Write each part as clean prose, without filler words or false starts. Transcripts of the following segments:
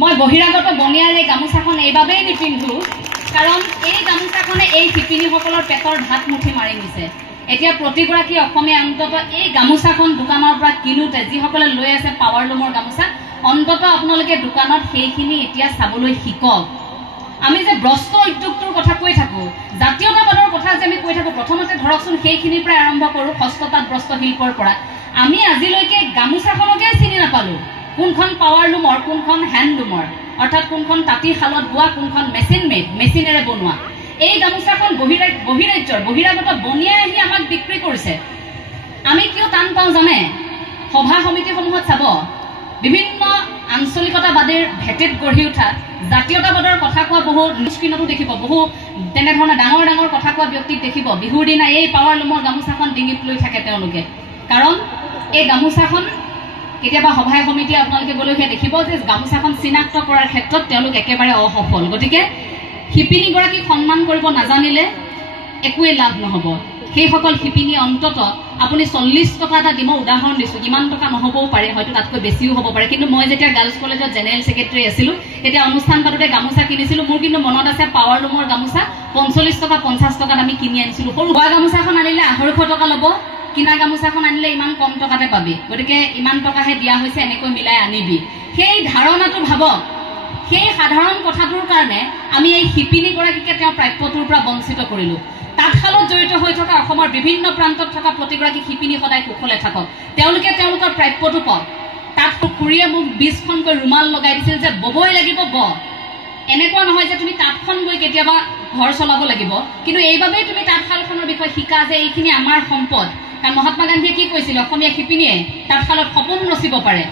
মই বহিৰাগত বঙিয়াৰ এই গামোচাখন এইবাবেই নিপিন্ধো কাৰণ এই গামোচাখনে এই শিপিনীসকলৰ পেটৰ ভাত মুঠি মাৰি নিছে। এতিয়া প্ৰতিগৰাকী অসমীয়া অন্তত এই গামোচাখন দোকানৰ পৰা কিনোতে যিসকলে লৈ আছে পাৱাৰলুমৰ গামোচা অন্তত আপোনালোকে দোকানত সেইখিনি এতিয়া চাবলৈ শিকক। আমি যে ব্ৰস্ত উদ্যোগটোৰ কথা কৈ থাকো, জাতীয়তাবাদৰ কথা যে আমি কৈ থাকো, প্ৰথমতে ধৰকচোন সেইখিনিৰ পৰা আৰম্ভ কৰোঁ, হস্ততাঁত বস্ত্ৰ শিল্পৰ পৰা। আমি আজিলৈকে গামোচাখনকে চিনি নাপালো, কোনখন পাৱাৰলুমৰ, কোনখন হেণ্ডলুমৰ, অৰ্থাৎ কোনখন তাঁতীশালত বোৱা, কোনখন মেচিন মেড, মেচিনেৰে বনোৱা। এই গামোচাখন বহিৰাজ্যৰ বহিৰাগত বনিয়াই আহি আমাক বিক্ৰী কৰিছে। আমি কিয় টান পাওঁ জানে? সভা সমিতিসমূহত চাব, বিভিন্ন আঞ্চলিকতাবাদীৰ ভেটিত গঢ়ি উঠা জাতীয়তাবাদৰ কথা কোৱা বহু স্ক্ৰীণতো দেখিব, বহু তেনেধৰণে ডাঙৰ ডাঙৰ কথা কোৱা ব্যক্তিক দেখিব বিহুৰ দিনা এই পাৱাৰলুমৰ গামোচাখন ডিঙিত লৈ থাকে তেওঁলোকে। কাৰণ এই গামোচাখন কেতিয়াবা সভাই সমিতিয়ে আপোনালোকে গ'লেহে দেখিব যে গামোচাখন চিনাক্ত কৰাৰ ক্ষেত্ৰত তেওঁলোক একেবাৰে অসফল। গতিকে শিপিনীগৰাকীক সন্মান কৰিব নাজানিলে একোৱে লাভ নহ'ব। সেইসকল শিপিনী অন্তত আপুনি 40 টকা এটা দিব, উদাহৰণ দিছোঁ, ইমান টকা নহ'বও পাৰে, হয়তো তাতকৈ বেছিও হ'ব পাৰে। কিন্তু মই যেতিয়া গাৰ্লছ কলেজত জেনেৰেল ছেক্ৰেটাৰী আছিলোঁ তেতিয়া অনুষ্ঠান পাতোতে গামোচা কিনিছিলোঁ। মোৰ কিন্তু মনত আছে পাৱাৰলুমৰ গামোচা 45 টকা 50 টকাত আমি কিনি আনিছিলোঁ। সৰু বোৱা গামোচাখন আনিলে 250 টকা ল'ব, কিনা গামোচাখন আনিলে ইমান কম টকাতে পাবি, গতিকে ইমান টকাহে দিয়া হৈছে, এনেকৈ মিলাই আনিবি। সেই ধাৰণাটো ভাবক। সেই সাধাৰণ কথাটোৰ কাৰণে আমি এই শিপিনীগৰাকীকে তেওঁৰ প্ৰাপ্যটোৰ পৰা বঞ্চিত কৰিলোঁ। তাঁতশালত জড়িত হৈ থকা অসমৰ বিভিন্ন প্ৰান্তত থকা প্ৰতিগৰাকী শিপিনী সদায় কুশলে থাকক, তেওঁলোকে তেওঁলোকৰ প্ৰাপ্যটো পাওক। তাত খুৰীয়ে মোক 20খনকৈ ৰুমাল লগাই দিছিল যে ববই লাগিব, ব। এনেকুৱা নহয় যে তুমি তাঁতখন গৈ কেতিয়াবা ঘৰ চলাব লাগিব, কিন্তু এইবাবেই তুমি তাঁতশালখনৰ বিষয়ে শিকা যে এইখিনি আমাৰ সম্পদ। কাৰণ মহাত্মা গান্ধীয়ে কি কৈছিল? অসমীয়া শিপিনীয়ে তাঁতশালত সপোন ৰচিব পাৰে।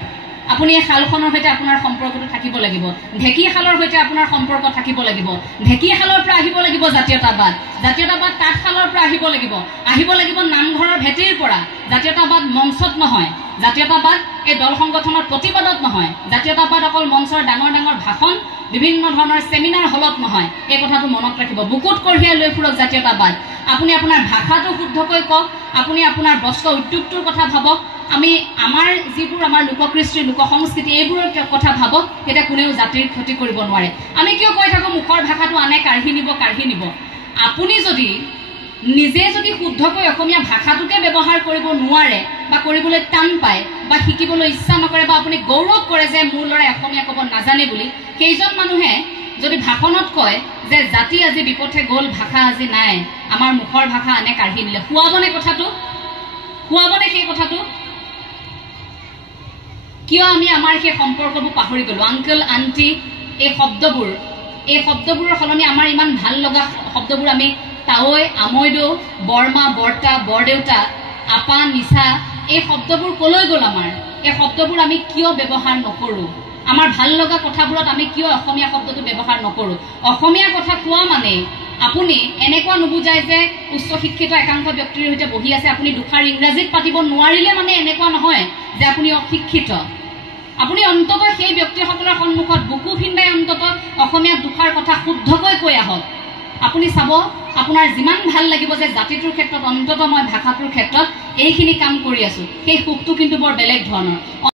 আপুনি এই শালখনৰ সৈতে আপোনাৰ সম্পৰ্কটো থাকিব লাগিব, ঢেঁকীশালৰ সৈতে আপোনাৰ সম্পৰ্ক থাকিব লাগিব। ঢেঁকীশালৰ পৰা আহিব লাগিব জাতীয়তাবাদ, জাতীয়তাবাদ তাঁতশালৰ পৰা আহিব লাগিব নামঘৰৰ ভেটিৰ পৰা। জাতীয়তাবাদ মঞ্চত নহয়, জাতীয়তাবাদ এই দল সংগঠনৰ প্ৰতিবাদত নহয়, জাতীয়তাবাদ অকল মঞ্চৰ ডাঙৰ ডাঙৰ ভাষণ, বিভিন্ন ধৰণৰ ছেমিনাৰ হলত নহয়। এই কথাটো মনত ৰাখিব। বুকুত কঢ়িয়াই লৈ ফুৰক জাতীয়তাবাদ। আপুনি আপোনাৰ ভাষাটো শুদ্ধকৈ কওক, আপুনি আপোনাৰ বস্ত্ৰ উদ্যোগটোৰ কথা ভাবক, আমি আমাৰ যিবোৰ আমাৰ লোককৃষ্টি, লোক সংস্কৃতি, এইবোৰৰ কথা ভাবক। তেতিয়া কোনেও জাতিৰ ক্ষতি কৰিব নোৱাৰে। আমি কিয় কৈ থাকোঁ মুখৰ ভাষাটো আনে কাঢ়ি নিব। আপুনি যদি নিজে যদি শুদ্ধকৈ অসমীয়া ভাষাটোকে ব্যৱহাৰ কৰিব নোৱাৰে বা কৰিবলৈ টান পায় বা শিকিবলৈ ইচ্ছা নকৰে বা আপুনি গৌৰৱ কৰে যে মোৰ ল'ৰাই অসমীয়া ক'ব নাজানে বুলি, সেইজন মানুহে যদি ভাষণত কয় যে জাতি আজি বিপথে গ'ল, ভাষা আজি নাই, আমাৰ মুখৰ ভাষা আনে কাঢ়ি নিলে, শুৱাবনে কথাটো? শুৱাবনে সেই কথাটো? কিয় আমি আমাৰ সেই সম্পৰ্কবোৰ পাহৰি গ'লোঁ? আংকল, আণ্টি, এই শব্দবোৰৰ সলনি আমাৰ ইমান ভাল লগা শব্দবোৰ আমি তাৱৈ, আমৈদৌ, বৰমা, বৰ্তা, বৰদেউতা, আপা, নিচা, এই শব্দবোৰ কলৈ গ'ল? আমাৰ এই শব্দবোৰ আমি কিয় ব্যৱহাৰ নকৰোঁ? আমাৰ ভাল লগা কথাবোৰত আমি কিয় অসমীয়া শব্দটো ব্যৱহাৰ নকৰোঁ? অসমীয়া কথা কোৱা মানে আপুনি এনেকুৱা নুবুজায় যে উচ্চ শিক্ষিত একাংশ ব্যক্তিৰ সৈতে বহি আছে, আপুনি দুষাৰ ইংৰাজীত পাতিব নোৱাৰিলে মানে এনেকুৱা নহয় যে আপুনি অশিক্ষিত। আপুনি অন্তত সেই ব্যক্তিসকলৰ সন্মুখত বুকু ভিন্দাই অন্তত অসমীয়াত দুষাৰ কথা শুদ্ধকৈ কৈ আহক। আপুনি চাব আপোনাৰ যিমান ভাল লাগিব যে জাতিটোৰ ক্ষেত্ৰত অন্তত মই ভাষাটোৰ ক্ষেত্ৰত এইখিনি কাম কৰি আছোঁ, সেই সুখটো কিন্তু বৰ বেলেগ ধৰণৰ।